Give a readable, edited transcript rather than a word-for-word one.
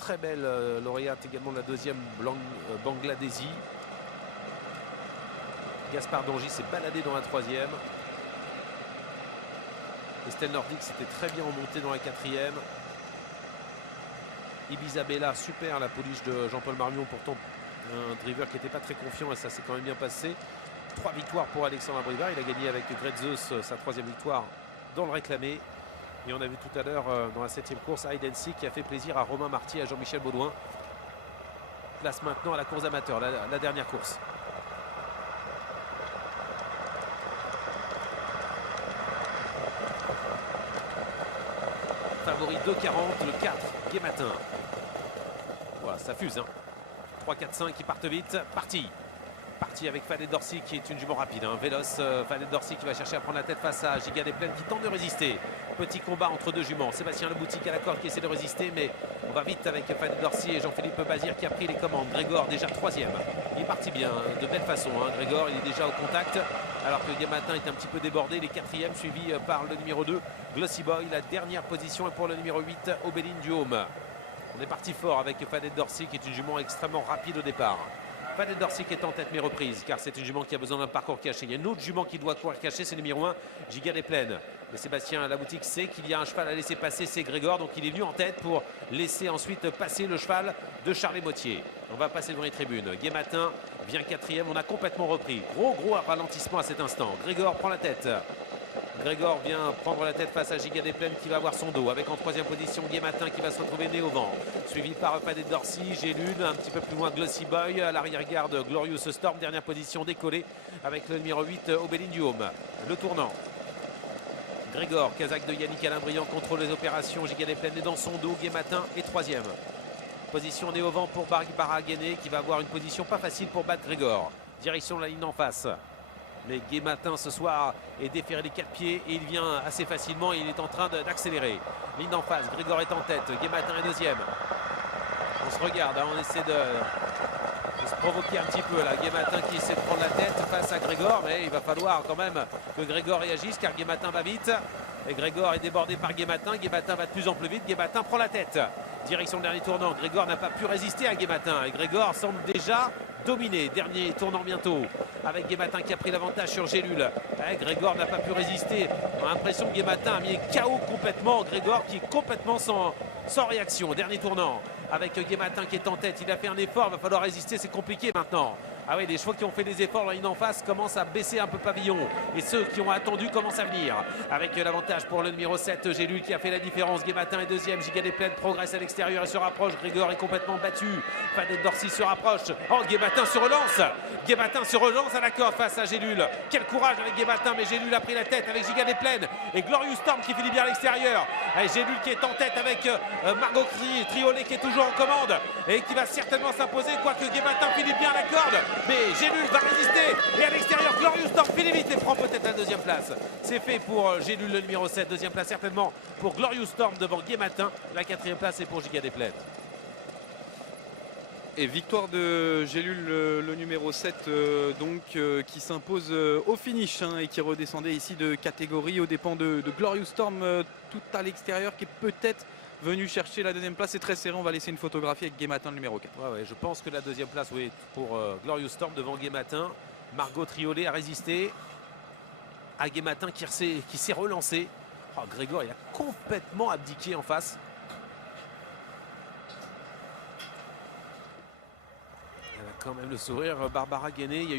très belle lauréate également de la deuxième Bangladeshi. Gaspard Dongy s'est baladé dans la troisième. Estelle Nordique s'était très bien remontée dans la quatrième. Ibiza Bella, super la pouliche de Jean-Paul Marmion, pourtant un driver qui n'était pas très confiant et ça s'est quand même bien passé. 3 victoires pour Alexandre Abrivard, il a gagné avec Gretzos sa 3e victoire dans le réclamé. Et on a vu tout à l'heure dans la 7e course Heidensi qui a fait plaisir à Romain Marty et à Jean-Michel Baudouin. Place maintenant à la course amateur, la dernière course. Favori 2,40, le 4, Guématin. Voilà, ça fuse. Hein. 3, 4, 5 qui partent vite. Parti avec Fadet Dorcy qui est une jument rapide. Hein. Véloce, Fadet Dorcy qui va chercher à prendre la tête face à Giga Desplaines qui tente de résister. Petit combat entre deux juments. Sébastien Leboutique à la corde qui essaie de résister, mais on va vite avec Fadet Dorcy et Jean-Philippe Bazir qui a pris les commandes. Grégor déjà 3e. Il est parti bien, de belle façon. Hein. Grégor, il est déjà au contact. Alors que Guématin est un petit peu débordé. Les 4e suivis par le numéro 2, Glossy Boy. La dernière position est pour le numéro 8, Aubéline Duhomme. On est parti fort avec Fadet Dorcy qui est une jument extrêmement rapide au départ. Fadet Dorcy qui est en tête mais reprise car c'est une jument qui a besoin d'un parcours caché. Il y a une autre jument qui doit courir caché, c'est le numéro 1, Giga Desplaines. Mais Sébastien Laboutique sait qu'il y a un cheval à laisser passer, c'est Grégor. Donc il est venu en tête pour laisser ensuite passer le cheval de Charles Motier. On va passer devant les tribunes. Guématin vient 4e, on a complètement repris. Gros ralentissement à cet instant. Grégor prend la tête. Grégor vient prendre la tête face à Giga Desplaines qui va avoir son dos. Avec en 3e position Guématin qui va se retrouver né au vent. Suivi par Fadet Dorcy, Gélune, un petit peu plus loin Glossy Boy. À l'arrière-garde Glorious Storm. Dernière position décollée avec le numéro 8 Aubéline Duhomme. Le tournant. Grégor, Kazakh de Yannick Alain-Briand contrôle les opérations. Giga Desplaines est dans son dos. Guématin est 3e. Position né au vent pour Barbara Guéné qui va avoir une position pas facile pour battre Grégor. Direction de la ligne d'en face. Mais Guématin ce soir est déféré les 4 pieds et il vient assez facilement et il est en train d'accélérer. Ligne d'en face, Grégor est en tête, Guématin est 2e. On se regarde, hein, on essaie de se provoquer un petit peu là. Guématin qui essaie de prendre la tête face à Grégor, mais il va falloir quand même que Grégor réagisse car Guématin va vite. Et Grégor est débordé par Guématin. Guématin va de plus en plus vite. Guématin prend la tête. Direction le dernier tournant. Grégor n'a pas pu résister à Guématin. Et Grégor semble déjà dominé. Dernier tournant bientôt. Avec Guématin qui a pris l'avantage sur Gélule. Grégor n'a pas pu résister. On a l'impression que Guématin a mis KO complètement. Grégor qui est complètement sans réaction. Dernier tournant. Avec Guématin qui est en tête. Il a fait un effort. Il va falloir résister. C'est compliqué maintenant. Ah oui, les chevaux qui ont fait des efforts, la ligne en face commence à baisser un peu pavillon. Et ceux qui ont attendu commencent à venir. Avec l'avantage pour le numéro 7, Gélule qui a fait la différence. Guématin est 2e, Giga Desplaines progresse à l'extérieur et se rapproche. Grégor est complètement battu. Fadet Dorcy se rapproche. Oh, Guématin se relance. Guématin se relance à la corde face à Gélule. Quel courage avec Guématin, mais Gélule a pris la tête avec Giga Desplaines. Et Glorious Storm qui finit bien à l'extérieur. Gélule qui est en tête avec Margot Triolet qui est toujours en commande. Et qui va certainement s'imposer, quoique Guématin finit bien la corde. Mais Gélule va résister et à l'extérieur Glorious Storm finit vite et prend peut-être la 2e place. C'est fait pour Gélule le numéro 7, 2e place certainement pour Glorious Storm devant Guématin. La 4e place est pour Giga Desplaines. Et victoire de Gélule le numéro 7 qui s'impose au finish et qui redescendait ici de catégorie aux dépens de Glorious Storm tout à l'extérieur qui est peut-être venu chercher la 2e place. C'est très serré, on va laisser une photographie avec Guématin le numéro 4. Ouais, je pense que la 2e place oui, pour Glorious Storm devant Guématin. Margot Triolet a résisté à Guématin qui s'est relancé. Oh, Grégor il a complètement abdiqué en face. Elle a quand même le sourire, Barbara Guéné. Il y a eu